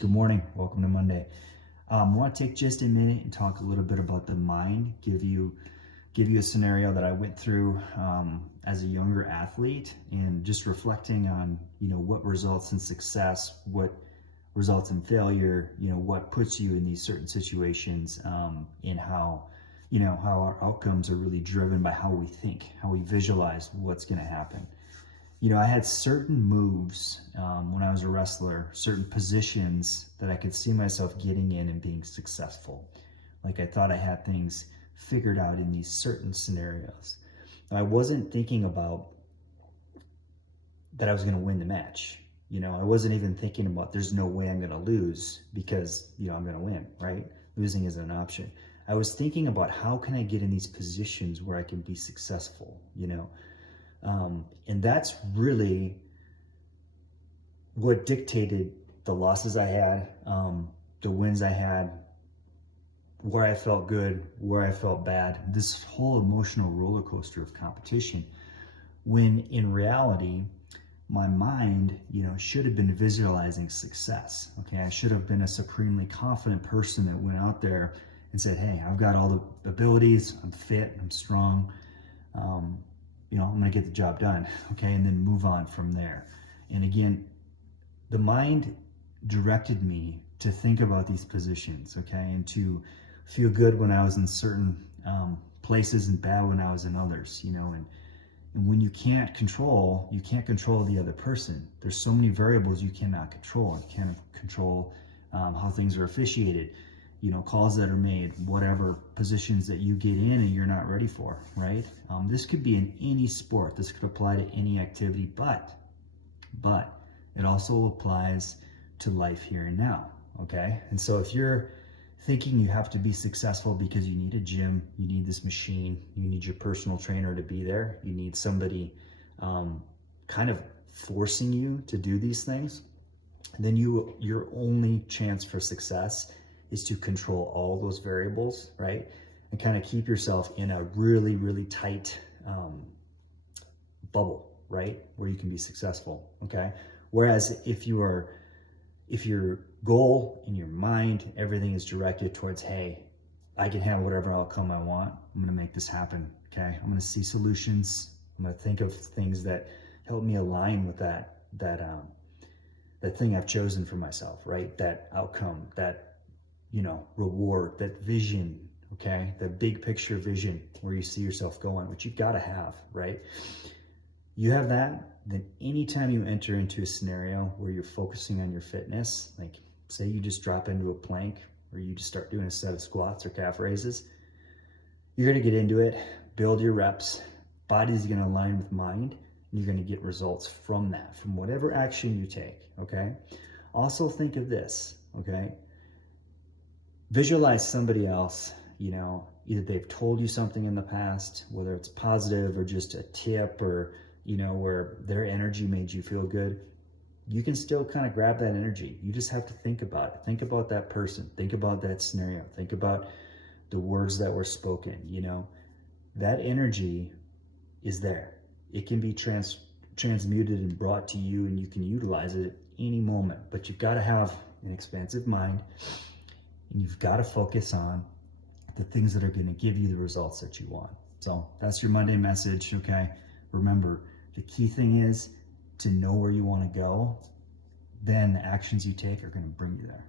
Good morning. Welcome to Monday. I want to take just a minute and talk a little bit about the mind. Give you a scenario that I went through as a younger athlete, and just reflecting on what results in success, what results in failure, what puts you in these certain situations, and how our outcomes are really driven by how we think, how we visualize what's going to happen. I had certain moves when I was a wrestler, certain positions that I could see myself getting in and being successful. Like I thought I had things figured out in these certain scenarios. I wasn't thinking about that I was going to win the match. I wasn't even thinking about there's no way I'm going to lose because, I'm going to win, right? Losing isn't an option. I was thinking about how can I get in these positions where I can be successful. And that's really what dictated the losses I had, the wins I had, where I felt good, where I felt bad, this whole emotional roller coaster of competition. When in reality, my mind, should have been visualizing success. Okay, I should have been a supremely confident person that went out there and said, hey, I've got all the abilities, I'm fit, I'm strong. I'm going to get the job done, okay, and then move on from there. And again, the mind directed me to think about these positions, okay, and to feel good when I was in certain places and bad when I was in others, and when you can't control the other person. There's so many variables you cannot control. You can't control how things are officiated, calls that are made, whatever positions that you get in and you're not ready for, right? This could be in any sport. This could apply to any activity, but it also applies to life here and now, okay? And so if you're thinking you have to be successful because you need a gym, you need this machine, you need your personal trainer to be there, you need somebody kind of forcing you to do these things, then your only chance for success is to control all those variables, right? And kind of keep yourself in a really, really tight bubble, right? Where you can be successful, okay? Whereas if your goal in your mind, everything is directed towards, hey, I can have whatever outcome I want. I'm gonna make this happen, okay? I'm gonna see solutions. I'm gonna think of things that help me align with that thing I've chosen for myself, right? That outcome, that reward, that vision, okay? That big picture vision where you see yourself going, which you've got to have, right? You have that, then anytime you enter into a scenario where you're focusing on your fitness, like say you just drop into a plank or you just start doing a set of squats or calf raises, you're going to get into it, build your reps, body's going to align with mind, and you're going to get results from that, from whatever action you take, okay? Also think of this, okay? Visualize somebody else, either they've told you something in the past, whether it's positive or just a tip or, where their energy made you feel good. You can still kind of grab that energy. You just have to think about it. Think about that person. Think about that scenario. Think about the words that were spoken, That energy is there. It can be transmuted and brought to you, and you can utilize it at any moment. But you've got to have an expansive mind. And you've got to focus on the things that are going to give you the results that you want. So that's your Monday message, okay? Remember, the key thing is to know where you want to go. Then the actions you take are going to bring you there.